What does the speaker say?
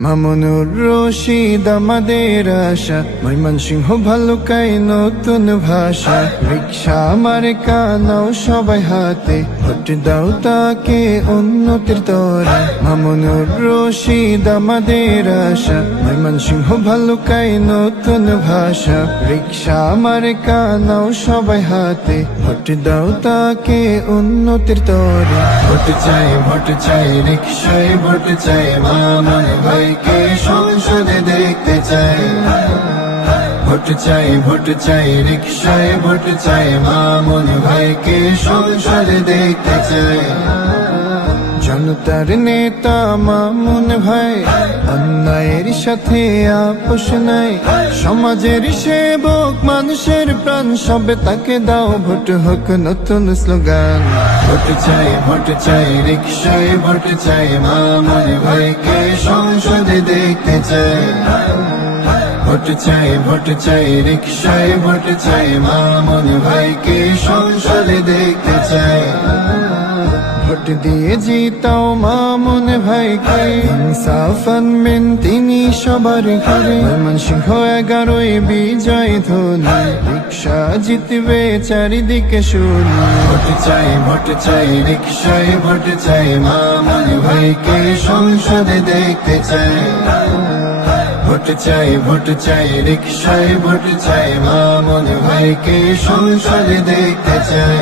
মামুনুর রশিদ আমাদের আশা, ময়মনসিংহ ভালুকায় নতুন ভাষা। রিকশা আমার কানাও সবাই হাতে, ভোট দাও তাকে উন্নতির তরে। মামুনুর রশিদ আমাদের আশা, ময়মনসিংহ ভালুকায় নতুন ভাষা। রিকশা আমার কানাও সবাই হাতে, ভোট দাও তাকে উন্নতির তরে। ভোট চাই রিকশায় ভোট চাই, মামুন ভাইকে সংসদে দেখতে চাই। ভোট চাই রিকশায় ভোট চাই, মামুন ভাইকে সংসদে দেখতে চাই। জনতার নেতা মামুন ভাই, অন্যায়ের সাথে আপোষ নাই। সমাজের সেবক, মানুষের প্রাণ, সবে তাকে দাও ভোট, হোক নতুন স্লোগান। ভোট চাই রিকশায় ভোট চাই, মামুন ভাইকে সংসদে দেখতে চাই। ভোট চাই রিকশায় ভোট চাই, মামুন ভাইকে সংসদে দেখতে চাই। ভোট দিয়ে জিতাও মামুন ভাইকে, ইনসাফ আনবেন তিনি সবার ঘরে। ময়মনসিংহ 11 বিজয় ধ্বনি, রিকশা জিতবে চারিদিকে শুনি। ভোট চাই রিকশায় ভোট চাই, মামুন ভাইকে সংসদে দেখতে চাই। ভোট চাই রিকশায় ভোট চাই, মামুন ভাইকে সংসদে দেখতে চাই।